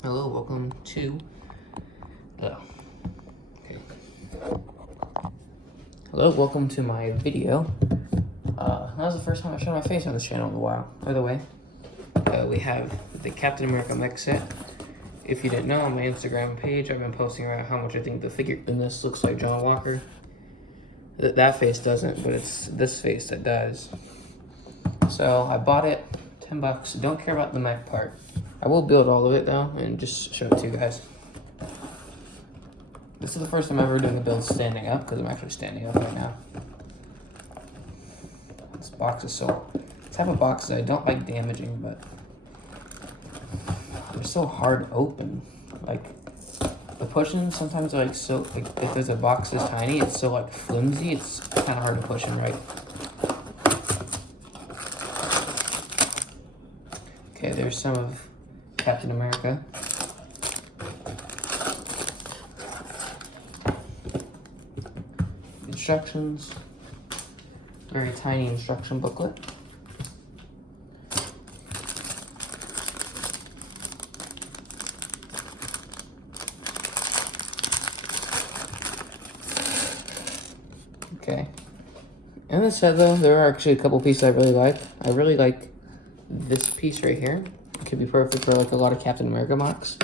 Hello, welcome to okay. Hello, welcome to my video. That was the first time I showed my face on this channel in a while. By the way, we have the Captain America mech set. If you didn't know, on my Instagram page, I've been posting about how much I think the figure in this looks like John Walker. That face doesn't, but it's this face that does. So I bought it, $10. Don't care about the mech part. I will build all of it though, and just show it to you guys. This is the first time ever doing a build standing up, because I'm actually standing up right now. This box is so, type of boxes I don't like damaging, but they're so hard to open. Like, the pushing sometimes are like so, like if there's a box this tiny, it's so like flimsy, it's kind of hard to push in right. Okay, there's some of Captain America. Instructions. Very tiny instruction booklet. Okay. In this set though, there are actually a couple pieces I really like. I really like this piece right here. It could be perfect for like a lot of Captain America mocks.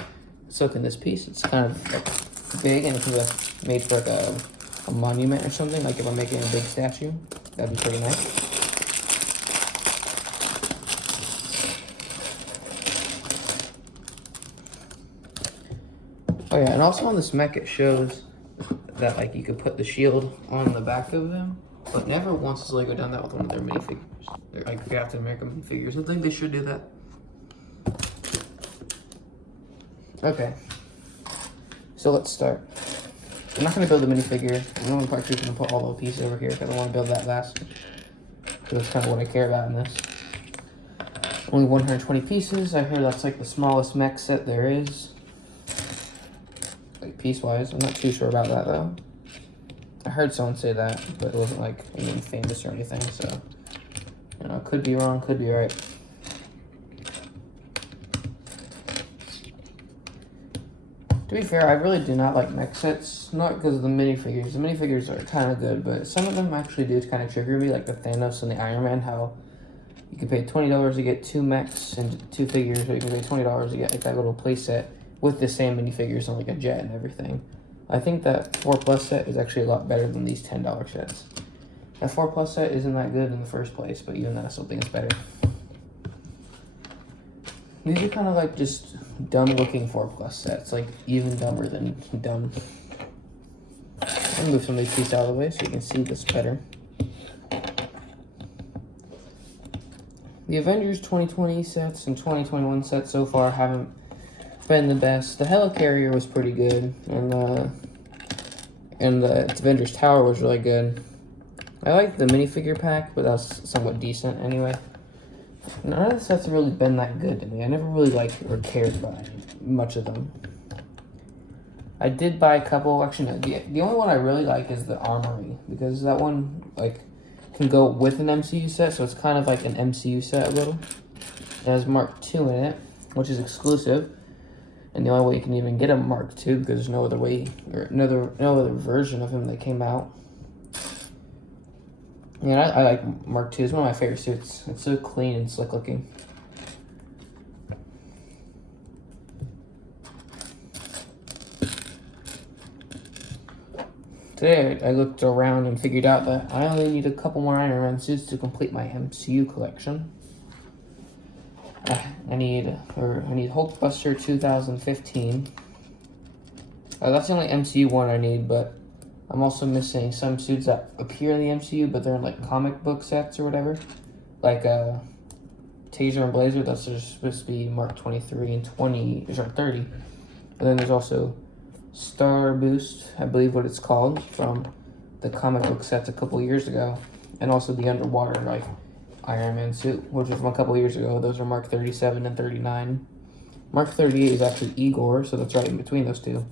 So can this piece. It's kind of like big and it can be like made for like a monument or something. Like if I'm making a big statue, that'd be pretty nice. Oh yeah, and also on this mech it shows that like you could put the shield on the back of them, but never once has Lego done that with one of their minifigures. They're like Captain America figures. I think they should do that. Okay, so let's start. I'm not going to build the minifigure. I'm only actually going to put all the pieces over here because I want to build that last. So that's kind of what I care about in this. Only 120 pieces. I heard that's like the smallest mech set there is. Like piece-wise. I'm not too sure about that though. I heard someone say that, but it wasn't like anything famous or anything, so you know, could be wrong, could be right. To be fair, I really do not like mech sets, not because of the minifigures. The minifigures are kind of good, but some of them actually do kind of trigger me, like the Thanos and the Iron Man, how you can pay $20 to get 2 mechs and 2 figures, or you can pay $20 to get like that little play set with the same minifigures and like a jet and everything. I think that 4+ set is actually a lot better than these $10 sets. That 4+ set isn't that good in the first place, but even that I still think it's better. These are kind of like just dumb looking 4+ sets, like even dumber than dumb. I'll move some of these pieces out of the way so you can see this better. The Avengers 2020 sets and 2021 sets so far haven't been the best. The Helicarrier was pretty good, and the Avengers Tower was really good. I liked the minifigure pack, but that was somewhat decent anyway. None of the sets have really been that good to me. I never really liked or cared about much of them. I did buy a couple. Actually, no, the only one I really like is the Armory, because that one like can go with an MCU set, so it's kind of like an MCU set a little. It has Mark II in it, which is exclusive, and the only way you can even get a Mark II because there's no other way or no other version of him that came out. Yeah, I like Mark II. It's one of my favorite suits. It's so clean and slick looking. Today I looked around and figured out that I only need a couple more Iron Man suits to complete my MCU collection. I need Hulkbuster 2015. That's the only MCU one I need, but I'm also missing some suits that appear in the MCU, but they're in like comic book sets or whatever. Like Taser and Blazer, that's just supposed to be Mark 23 and 30. And then there's also Star Boost, I believe what it's called, from the comic book sets a couple years ago. And also the underwater like Iron Man suit, which was from a couple years ago. Those are Mark 37 and 39. Mark 38 is actually Igor, so that's right in between those two.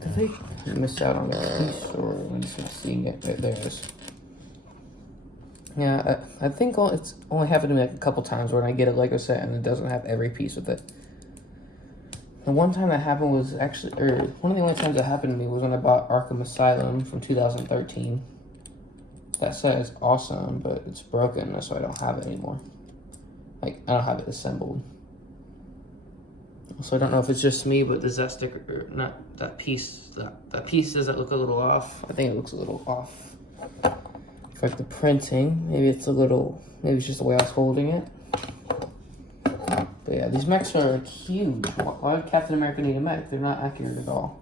Did they miss out on a piece, or am I just not seeing it? There it is. Yeah, I think it's only happened to me like a couple times when I get a Lego set and it doesn't have every piece with it. The one time that happened was actually, or one of the only times that happened to me was when I bought Arkham Asylum from 2013. That set is awesome, but it's broken, so I don't have it anymore. Like, I don't have it assembled. So I don't know if it's just me, but does that sticker, or not that piece, that piece, does that look a little off? I think it looks a little off. For like the printing, maybe it's a little, maybe it's just the way I was holding it. But yeah, these mechs are like huge. Why would Captain America need a mech? They're not accurate at all.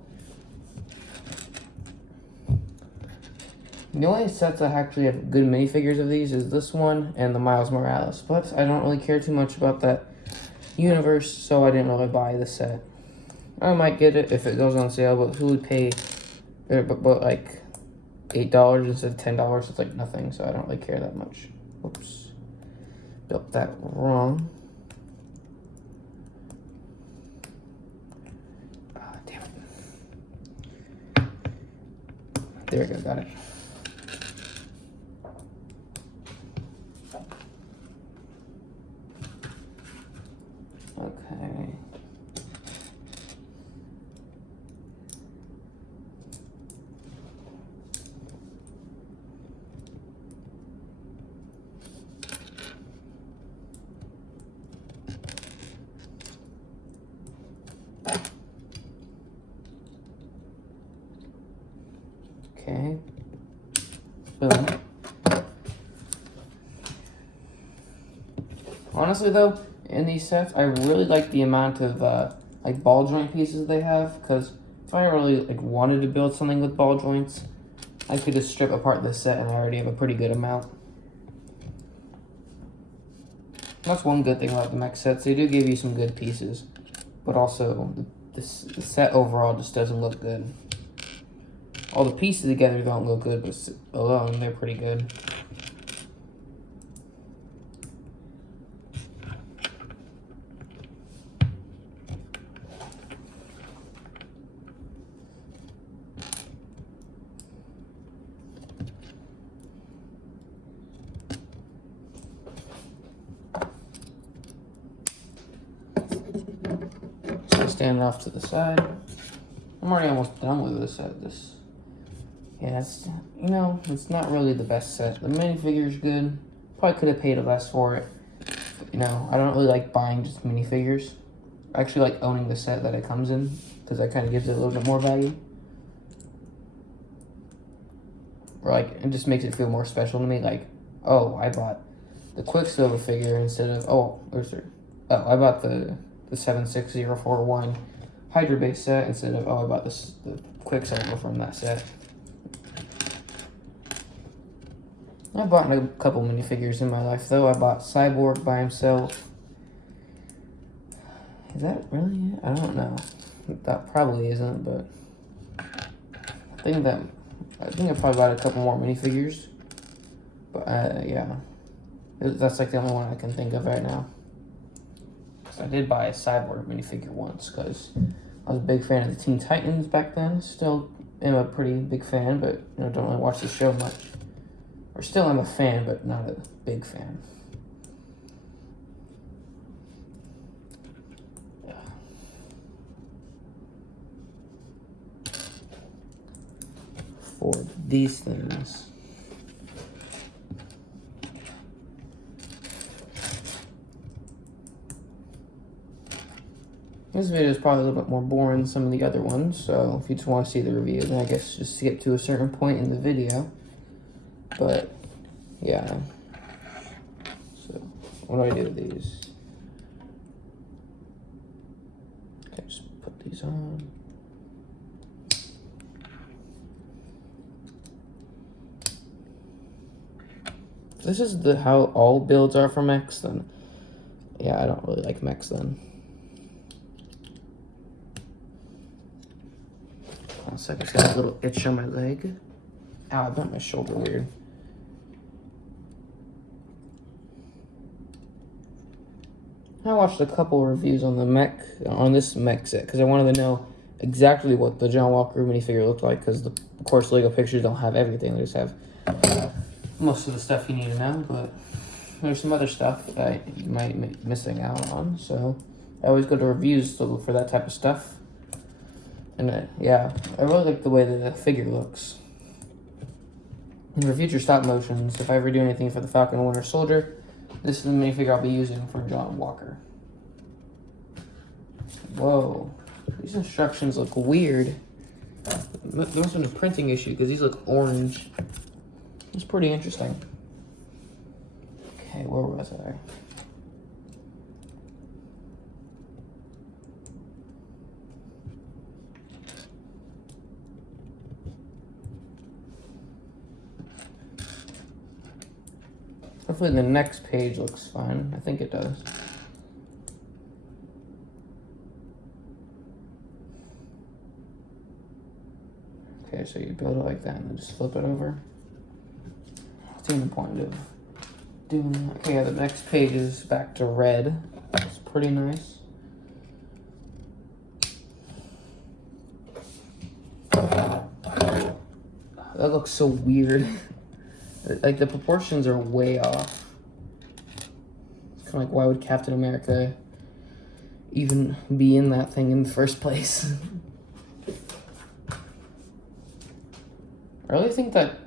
The only sets that actually have good minifigures of these is this one and the Miles Morales. But I don't really care too much about that universe, so I didn't really buy the set. I might get it if it goes on sale, but who would pay, but like $8 instead of $10? It's like nothing, so I don't really care that much. Oops, built that wrong. Damn it. There we go, got it. Okay. Okay. Boom. Honestly though, in these sets, I really like the amount of like ball joint pieces they have, because if I really like wanted to build something with ball joints, I could just strip apart this set and I already have a pretty good amount. That's one good thing about the mech sets. They do give you some good pieces, but also the set overall just doesn't look good. All the pieces together don't look good, but alone they're pretty good. Stand off to the side. I'm already almost done with this set. Yeah, it's, you know, it's not really the best set. The minifigure's good. Probably could have paid less for it. But, you know, I don't really like buying just minifigures. I actually like owning the set that it comes in, because that kind of gives it a little bit more value. Or like, it just makes it feel more special to me. Like, oh, I bought the Quicksilver figure instead of, I bought the 76041 Hydra base set instead of, I bought the Quicksilver from that set. I bought a couple minifigures in my life though. I bought Cyborg by himself. Is that really it? I don't know. That probably isn't, but I think I probably bought a couple more minifigures. But yeah, that's like the only one I can think of right now. I did buy a Cyborg minifigure once because I was a big fan of the Teen Titans back then. Still am a pretty big fan, but you know, don't really watch the show much. Or still am a fan, but not a big fan. Yeah. For these things. This video is probably a little bit more boring than some of the other ones, so if you just want to see the review, then I guess just skip to a certain point in the video. But, yeah. So, what do I do with these? Okay, just put these on. If this is how all builds are for mechs, then yeah, I don't really like mechs then. One second, it's got a little itch on my leg. Ow, I bent my shoulder weird. I watched a couple reviews on this mech set because I wanted to know exactly what the John Walker minifigure looked like, because of course Lego Pictures don't have everything. They just have most of the stuff you need to know, but there's some other stuff that you might be missing out on. So I always go to reviews to look for that type of stuff. And yeah, I really like the way the figure looks. And for future stop motions, if I ever do anything for the Falcon and Winter Soldier, this is the minifigure I'll be using for John Walker. Whoa, these instructions look weird. There must have been a printing issue because these look orange. It's pretty interesting. Okay, where was I? Hopefully the next page looks fine. I think it does. Okay, so you build it like that and then just flip it over. What's even the point of doing that? Okay, yeah, the next page is back to red. It's pretty nice. That looks so weird. Like, the proportions are way off. It's kind of like, why would Captain America even be in that thing in the first place? I really think that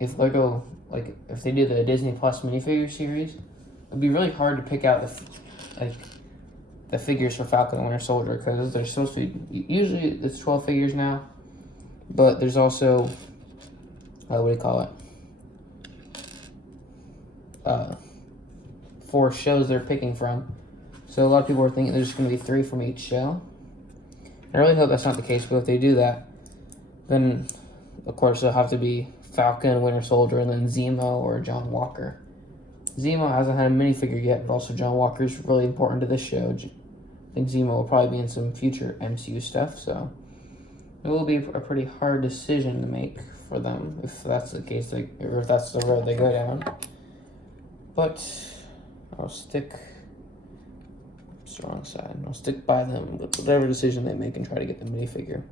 if Lego, like, if they do the Disney Plus minifigure series, it'd be really hard to pick out the figures for Falcon and Winter Soldier, because they're supposed to be, usually it's 12 figures now, but there's also, what do you call it? 4 shows they're picking from. So a lot of people are thinking there's just going to be 3 from each show. I really hope that's not the case, but if they do that, then of course it'll have to be Falcon, Winter Soldier, and then Zemo or John Walker. Zemo hasn't had a minifigure yet, but also John Walker's really important to this show. I think Zemo will probably be in some future MCU stuff, so it will be a pretty hard decision to make for them if that's the case, or if that's the road they go down. But I'll stick, it's the wrong side, I'll stick by them with whatever decision they make and try to get the minifigure.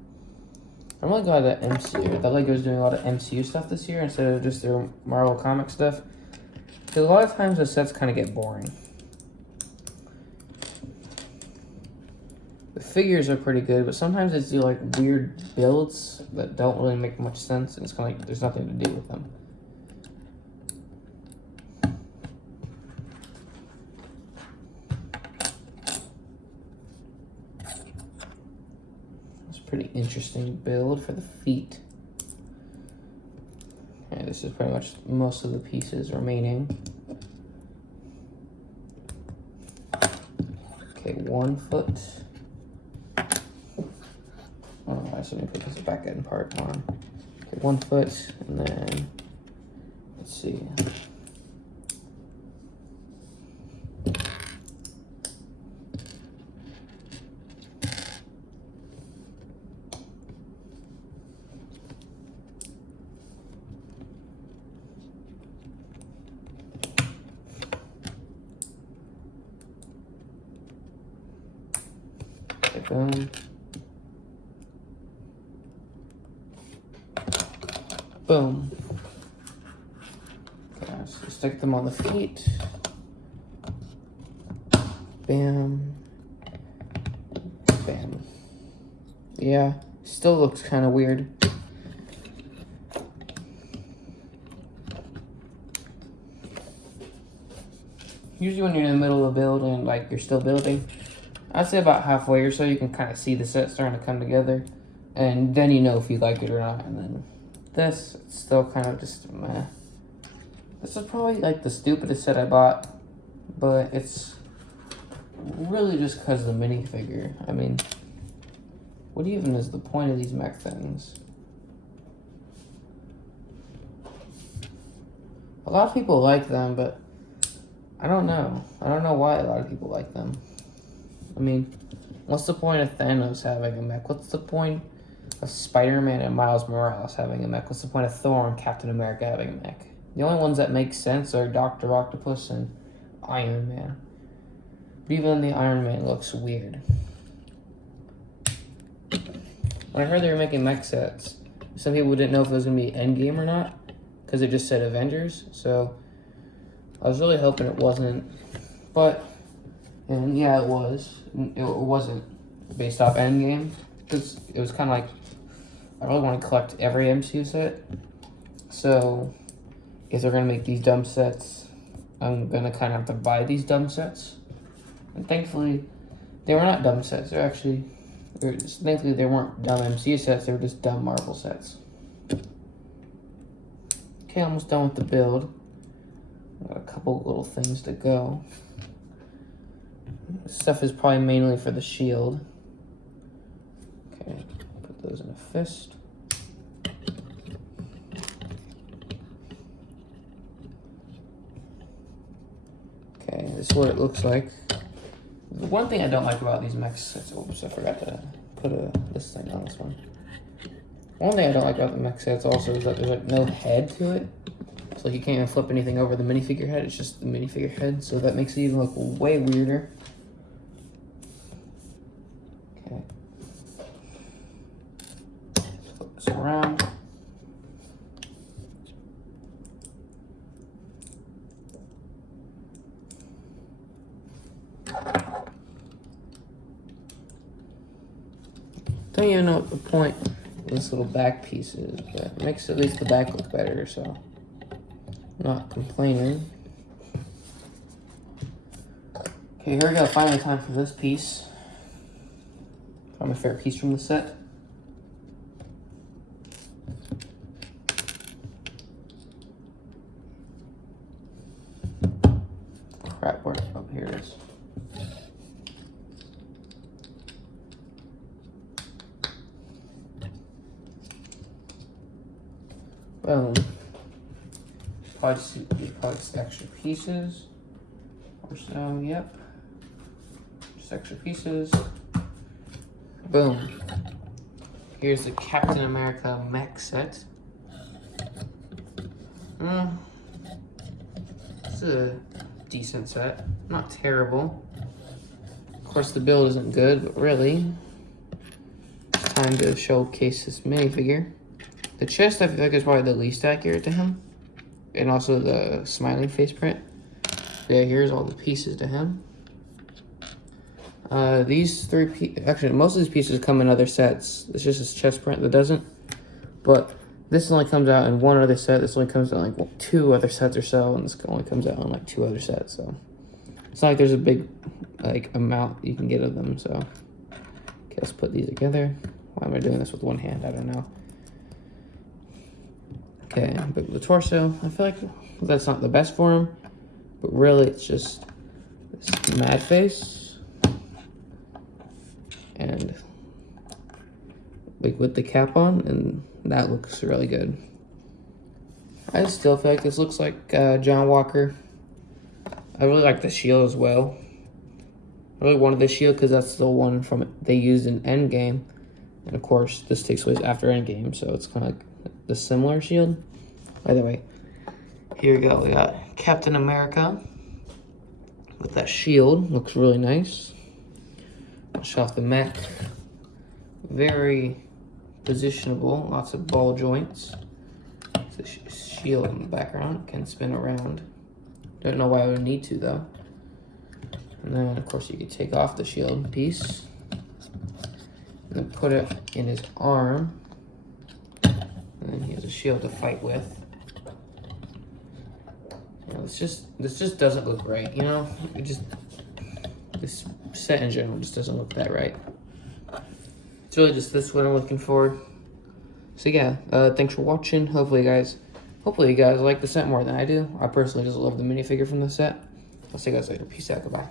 I'm really glad that LEGO's doing a lot of MCU stuff this year instead of just their Marvel comic stuff. Because a lot of times the sets kind of get boring. The figures are pretty good, but sometimes they do like weird builds that don't really make much sense, and it's kind of like there's nothing to do with them. Pretty interesting build for the feet. Okay, this is pretty much most of the pieces remaining. Okay, 1 foot. Oh, I should put this back end part on. Okay, 1 foot, and then let's see. Boom. Boom. Okay, so stick them on the feet. Bam. Bam. Yeah, still looks kind of weird. Usually when you're in the middle of the build and like you're still building, I'd say about halfway or so you can kind of see the set starting to come together, and then you know if you like it or not. And then this, it's still kind of just meh. This is probably like the stupidest set I bought, but it's really just because of the minifigure. I mean, what even is the point of these mech things? A lot of people like them, but I don't know. I don't know why a lot of people like them. I mean, what's the point of Thanos having a mech? What's the point of Spider-Man and Miles Morales having a mech? What's the point of Thor and Captain America having a mech? The only ones that make sense are Dr. Octopus and Iron Man. But even the Iron Man looks weird. When I heard they were making mech sets, some people didn't know if it was going to be Endgame or not, because it just said Avengers. So I was really hoping it wasn't, but, and yeah, it was. It wasn't based off Endgame, because it was kind of like, I really want to collect every MCU set. So if they're going to make these dumb sets, I'm going to kind of have to buy these dumb sets. And thankfully, they were not dumb sets. Thankfully, they weren't dumb MCU sets. They were just dumb Marvel sets. Okay, almost done with the build. Got a couple little things to go. This stuff is probably mainly for the shield. Okay, put those in a fist. Okay, this is what it looks like. The one thing I don't like about these mech sets, oops, I forgot to put this thing on this one. One thing I don't like about the mech sets also is that there's like no head to it. So like you can't even flip anything over the minifigure head, it's just the minifigure head, so that makes it even look way weirder. Okay. Flip this around. Don't even know what the point of this little back piece is, but it makes at least the back look better, so I'm not complaining. Okay, here we go, finally time for this piece. Probably my favorite piece from the set. Crap, where? Oh, here it is. Boom. Probably just extra pieces. Or so, yep. Just extra pieces. Boom. Here's the Captain America mech set. It's a decent set. Not terrible. Of course, the build isn't good, but really, it's time to showcase this minifigure. The chest, I feel like, is probably the least accurate to him. And also the smiling face print. Yeah, here's all the pieces to him. These three actually, most of these pieces come in other sets. It's just his chest print that doesn't. But this only comes out in one other set. This only comes out in like 2 other sets or so. And this only comes out in like 2 other sets. So it's not like there's a big like amount you can get of them. So okay, let's put these together. Why am I doing this with one hand? I don't know. Okay, but the torso, I feel like that's not the best for him, but really it's just this mad face and like with the cap on, and that looks really good. I still feel like this looks like John Walker. I really like the shield as well. I really wanted the shield because that's the one from they used in Endgame, and of course this takes place after Endgame, so it's kind of like the similar shield. By the way, here we go. We got Captain America with that shield. Looks really nice. Show off the mech. Very positionable. Lots of ball joints. It's a shield in the background. Can spin around. Don't know why I would need to though. And then of course you could take off the shield piece and then put it in his arm. And then he has a shield to fight with. You know, this just doesn't look right, you know? This set in general just doesn't look that right. It's really just this what I'm looking for. So yeah, thanks for watching. Hopefully you guys like the set more than I do. I personally just love the minifigure from the set. I'll see you guys later. Peace out, goodbye.